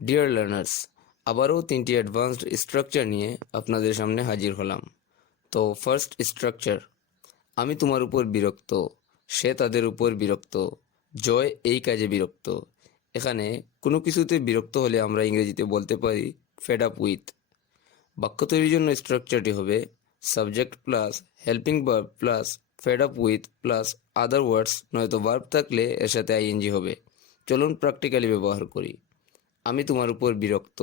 Dear learners, আবারও 3টি advanced structure নিয়ে আপনাদের সামনে হাজির হলাম। তো ফার্স্ট স্ট্রাকচার, আমি তোমার উপর বিরক্ত, সে তাদের উপর বিরক্ত, জয় এই কাজে বিরক্ত। এখানে কোনো কিছুতে বিরক্ত হলে আমরা ইংরেজিতে বলতে পারি ফেড আপ উইথ। বাক্য তৈরির জন্য স্ট্রাকচারটি হবে subject plus helping verb plus fed up with plus other words, নয়তো ভার্ব থাকলে এর সাথে আইএনজি হবে। চলুন প্র্যাকটিক্যালি ব্যবহার করি। আমি তোমার উপর বিরক্ত,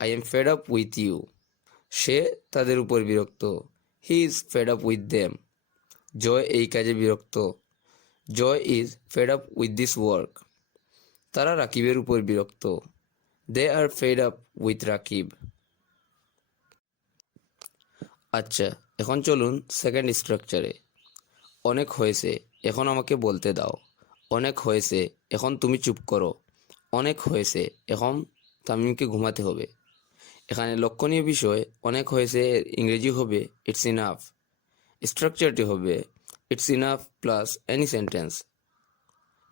I am fed up with you. সে তাদের উপর বিরক্ত, he is fed up with them. Joy এই কাজে বিরক্ত, Joy is fed up with this work. তারা রাকিবের উপর বিরক্ত, they are fed up with Rakib. আচ্ছা, এখন চলুন সেকেন্ড স্ট্রাকচারে। অনেক হয়েছে, এখন আমাকে বলতে দাও। অনেক হয়েছে, এখন তুমি চুপ করো। অনেক হয়েছে, এখন তামিমকে ঘুমাতে হবে। এখানে লক্ষণীয় বিষয়, অনেক হয়েছে এর ইংরেজি হবে ইটস ইনাফ। স্ট্রাকচারটি হবে it's enough plus any sentence.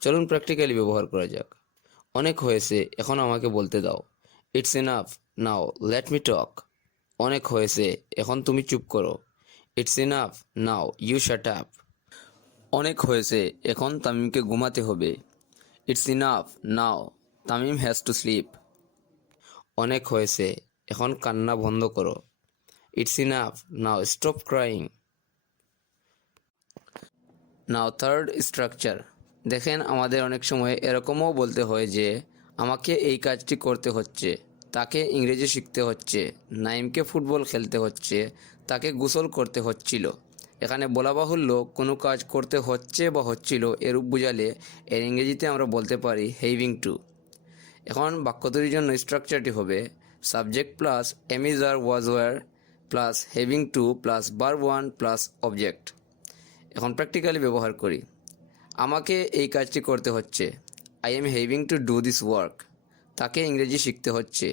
চলুন প্র্যাকটিক্যালি ব্যবহার করা যাক। অনেক হয়েছে, এখন আমাকে বলতে দাও। It's enough, now let me talk. অনেক হয়েছে, এখন তুমি চুপ করো। It's enough, now you shut up. অনেক হয়েছে, এখন তামিমকে ঘুমাতে হবে। It's enough, now Tamim has to sleep. অনেক হয়েছে, এখন কান্না বন্ধ করো। It's enough, now stop crying. Now third structure. দেখেন, আমাদের অনেক সময় এরকমও বলতে হয় যে আমাকে এই কাজটি করতে হচ্ছে, তাকে ইংরেজি শিখতে হচ্ছে, নাইমকে ফুটবল খেলতে হচ্ছে, তাকে গোসল করতে হচ্ছিল। এখানে বলা বাহুল্য কোনো কাজ করতে হচ্ছে বা হচ্ছিল এরূপ বোঝালে এর ইংরেজিতে আমরা বলতে পারি হেভিং টু। এখন বাক্য তৈরির জন্য স্ট্রাকচারটি হবে subject plus am is are was were plus having to plus verb one plus object. এখন প্র্যাকটিক্যালি ব্যবহার করি। আমাকে এই কাজটি করতে হচ্ছে, I am having to do this work. তাকে ইংরেজি শিখতে হচ্ছে,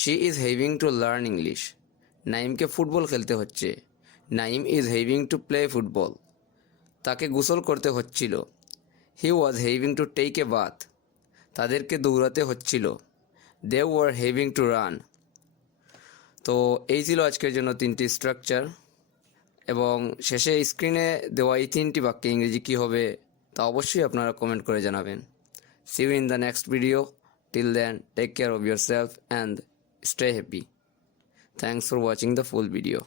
she is having to learn English. নাইমকে ফুটবল খেলতে হচ্ছে, Naim is having to play football. তাকে গোসল করতে হচ্ছিল, he was having to take a bath. তাদেরকে দৌড়াতে হচ্ছিল, they were having to run. তো এই ছিল আজকের জন্য 3টি স্ট্রাকচার, এবং শেষে স্ক্রিনে দেওয়া এই 3টি বাক্যে ইংরেজি কী হবে তা অবশ্যই আপনারা কমেন্ট করে জানাবেন। See you in the next video. Till then, take care of yourself and stay happy. Thanks for watching the full video.